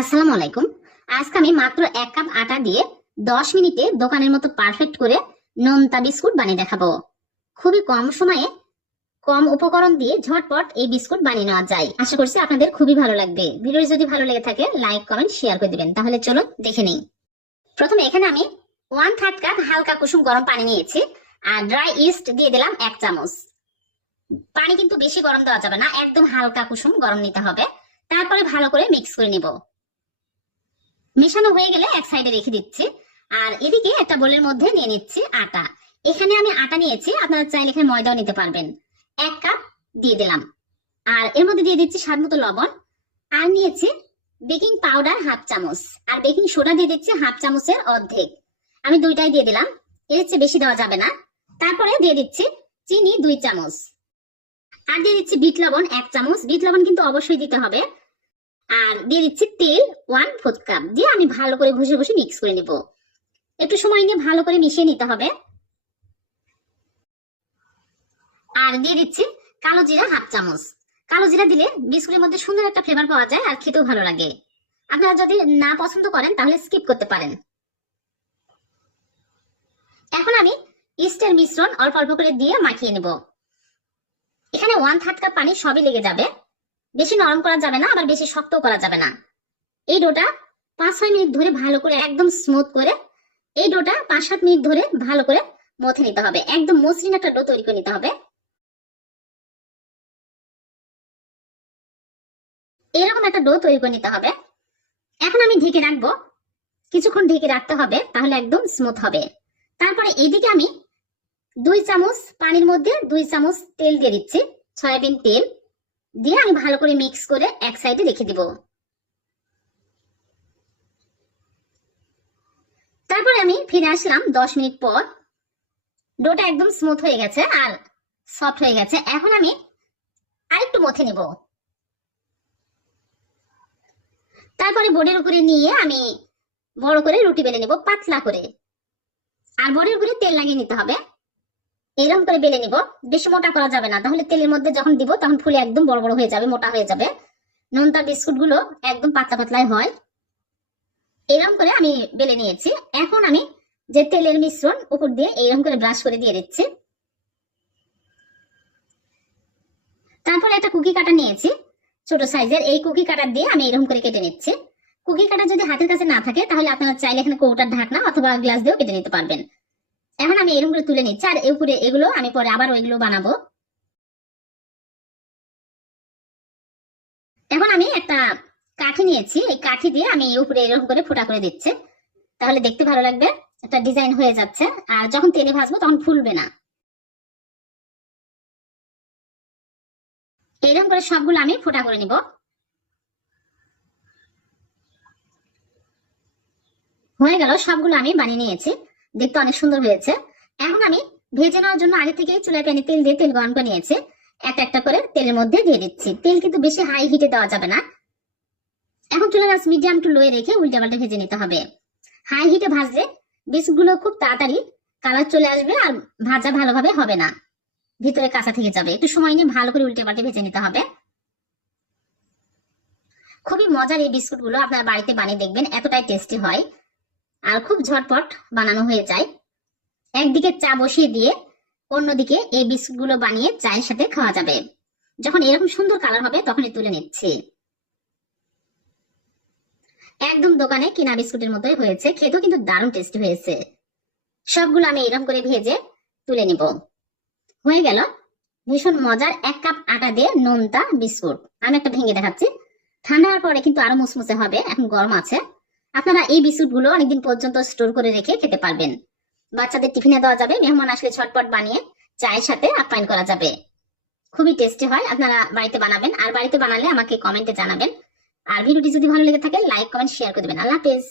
আসসালামু আলাইকুম। আজকে আমি মাত্র এক কাপ আটা দিয়ে দশ মিনিটে দোকানের মতো পারফেক্ট করে নোনতা বিস্কুট বানিয়ে দেখাবো। খুবই কম সময়ে কম উপকরণ দিয়ে ঝটপট এই বিস্কুট বানিয়ে নেওয়া যায়। আশা করছি আপনাদের খুবই ভালো লাগবে। ভিডিওটি যদি ভালো লেগে থাকে লাইক কমেন্ট শেয়ার করে দিবেন। তাহলে চলুন দেখে নিই। প্রথমে এখানে আমি ওয়ান থার্ড কাপ হালকা কুসুম গরম পানি নিয়েছি আর ড্রাই ইস্ট দিয়ে দিলাম এক চামচ। পানি কিন্তু বেশি গরম দেওয়া যাবে না, একদম হালকা কুসুম গরম নিতে হবে। তারপরে ভালো করে মিক্স করে নিব। মেশানো হয়ে গেলে এক সাইডে রেখে দিচ্ছি। আর এদিকে একটা বোলের মধ্যে নিয়ে নিচ্ছি আটা। এখানে আমি আটা নিয়েছি, আপনারা চাইলে এখানে ময়দাও নিতে পারবেন। এক কাপ দিয়ে দিলাম। আর এর মধ্যে দিয়ে দিচ্ছি স্বাদ মতো লবণ। আর নিয়েছি বেকিং পাউডার হাফ চামচ। আর বেকিং সোডা দিয়ে দিচ্ছি হাফ চামচের অর্ধেক। আমি দুইটাই দিয়ে দিলাম। এর চেয়ে বেশি দেওয়া যাবে না। তারপরে দিয়ে দিচ্ছি চিনি দুই চামচ। আর দিয়ে দিচ্ছি বিট লবণ এক চামচ। বিট লবণ কিন্তু অবশ্যই দিতে হবে। আর দিয়ে দিচ্ছি তেল ওয়ান ফোর্থ কাপ দিয়ে আমি ভালো করে ঘষে ঘষে মিক্স করে নিব। একটু সময় নিয়ে ভালো করে মিশিয়ে নিতে হবে। আর দিয়ে দিচ্ছি কালো জিরা হাফ চামচ। কালো জিরা দিলে বিস্কুটের মধ্যে সুন্দর একটা ফ্লেভার পাওয়া যায় আর খেতেও ভালো লাগে। আপনারা যদি না পছন্দ করেন, তাহলে স্কিপ করতে পারেন। এখন আমি ইস্টের মিশ্রণ অল্প অল্প করে দিয়ে মাখিয়ে নেব। এখানে ওয়ান থার্ড কাপ পানি সবই লেগে যাবে। বেশি নরম করা যাবে না, আবার বেশি শক্ত করা যাবে না। এই ডোটা পাঁচ ছয় মিনিট ধরে ভালো করে একদম স্মুথ করে এই ডোটা পাঁচ সাত মিনিট ধরে ভালো করে মথে নিতে হবে। একদম মসৃণ একটা ডো তৈরি করে নিতে হবে। এরকম একটা ডো তৈরি করে নিতে হবে। এখন আমি ঢেকে রাখব। কিছুক্ষণ ঢেকে রাখতে হবে, তাহলে একদম স্মুথ হবে। তারপরে এইদিকে আমি দুই চামচ পানির মধ্যে দুই চামচ তেল দিয়ে দিচ্ছি, সয়াবিন তেল। দিয়ে আমি ভালো করে মিক্স করে এক সাইডে রেখে দিব। তারপরে আমি ফিরে আসলাম দশ মিনিট পর। ডোটা একদম স্মুথ হয়ে গেছে আর সফট হয়ে গেছে। এখন আমি আরেকটু মথে নিব। তারপরে বোর্ডের উপরে নিয়ে আমি বড় করে রুটি বেলে নেব, পাতলা করে। আর বোর্ডের উপরে তেল লাগিয়ে নিতে হবে। এরকম করে বেলে নিব। বেশি মোটা করা যাবে না। তাহলে তেলের মধ্যে যখন দিব, তখন ফুলে একদম বড় বড় হয়ে যাবে, মোটা হয়ে যাবে। নোনতা বিস্কুটগুলো একদম পাতলা পাতলাই হয়। এরকম করে আমি বেলে নিয়েছি। এখন আমি যে তেলের মিশ্রণ উপর দিয়ে এইরকম করে ব্রাশ করে দিয়ে দিচ্ছি। তারপরে একটা কুকি কাটা নিয়েছি। ছোট সাইজের এই কুকি কাটার দিয়ে আমি এরকম করে কেটে নিচ্ছি। কুকি কাটা যদি হাতের কাছে না থাকে, তাহলে আপনারা চাইলে এখানে কৌটার ঢাকনা অথবা গ্লাস দিয়েও কেটে নিতে পারবেন। এখন আমি এরকম করে তুলে নিচ্ছি, আর উপরে এগুলো আমি পরে আবার ওইগুলো বানাবো। এখন আমি একটা কাঠি নিয়েছি, এই কাঠি দিয়ে আমি উপরে এরকম করে ফোটা করে দিচ্ছি। তাহলে দেখতে ভালো লাগবে, একটা ডিজাইন হয়ে যাচ্ছে, আর যখন তেলে ভাজবো তখন ফুলবে না। এরকম করে সবগুলো আমি ফোটা করে নিব। হয়ে গেল, সবগুলো আমি বানিয়ে নিয়েছি। দেখতে অনেক সুন্দর হয়েছে। এখন আমি ভেজে নেওয়ার জন্য আগে থেকে চুলায় প্যানে তেল দিয়ে তেল গরম করে নিয়েছি। একটা একটা করে তেলের মধ্যে দিয়ে দিচ্ছি। তেল কিন্তু বেশি হাই হিটে দেওয়া যাবে না। এখন চুলার আঁচ মিডিয়াম টু লোয়ে রেখে উল্টে পাল্টে ভেজে নিতে হবে। হাই হিটে ভাজলে বিস্কুটগুলো খুব তাড়াতাড়ি কালার চলে আসবে আর ভাজা ভালোভাবে হবে না। ভিতরে কাঁচা থেকে যাবে। একটু সময় নিয়ে ভালো করে উল্টে পাল্টে ভেজে নিতে হবে। খুবই মজার এই বিস্কুটগুলো আপনার বাড়িতে বানিয়ে দেখবেন, এতটাই টেস্টি হয়। আর খুব ঝটপট বানানো হয়ে যায়। একদিকে চা বসিয়ে দিয়ে অন্যদিকে এই বিস্কুটগুলো বানিয়ে চায়ের সাথে খাওয়া যাবে। যখন এরকম সুন্দর কালার হবে, তখনই তুলে নিচ্ছি। একদম দোকানে কিনা বিস্কুটের মতোই হয়েছে। খেতেও কিন্তু দারুণ টেস্টি হয়েছে। সবগুলো আমি এরকম করে ভেজে তুলে নিব। হয়ে গেল ভীষণ মজার এক কাপ আটা দিয়ে নোনতা বিস্কুট। আমি একটা ভেঙে দেখাচ্ছি। ঠান্ডা হওয়ার পরে কিন্তু আরও মুসমুসে হবে। এখন গরম আছে। আপনারা এই বিস্কুটগুলো অনেকদিন পর্যন্ত স্টোর করে রেখে খেতে পারবেন। বাচ্চাদের টিফিনে দেওয়া যাবে, মেহমান আসলে ছটপট বানিয়ে চায়ের সাথে আপ্যায়ন করা যাবে। খুবই টেস্টি হয়, আপনারা বাড়িতে বানাবেন। আর বাড়িতে বানালে আমাকে কমেন্টে জানাবেন। আর ভিডিওটি যদি ভালো লেগে থাকে লাইক কমেন্ট শেয়ার করে দেবেন। আল্লাহ হাফেজ।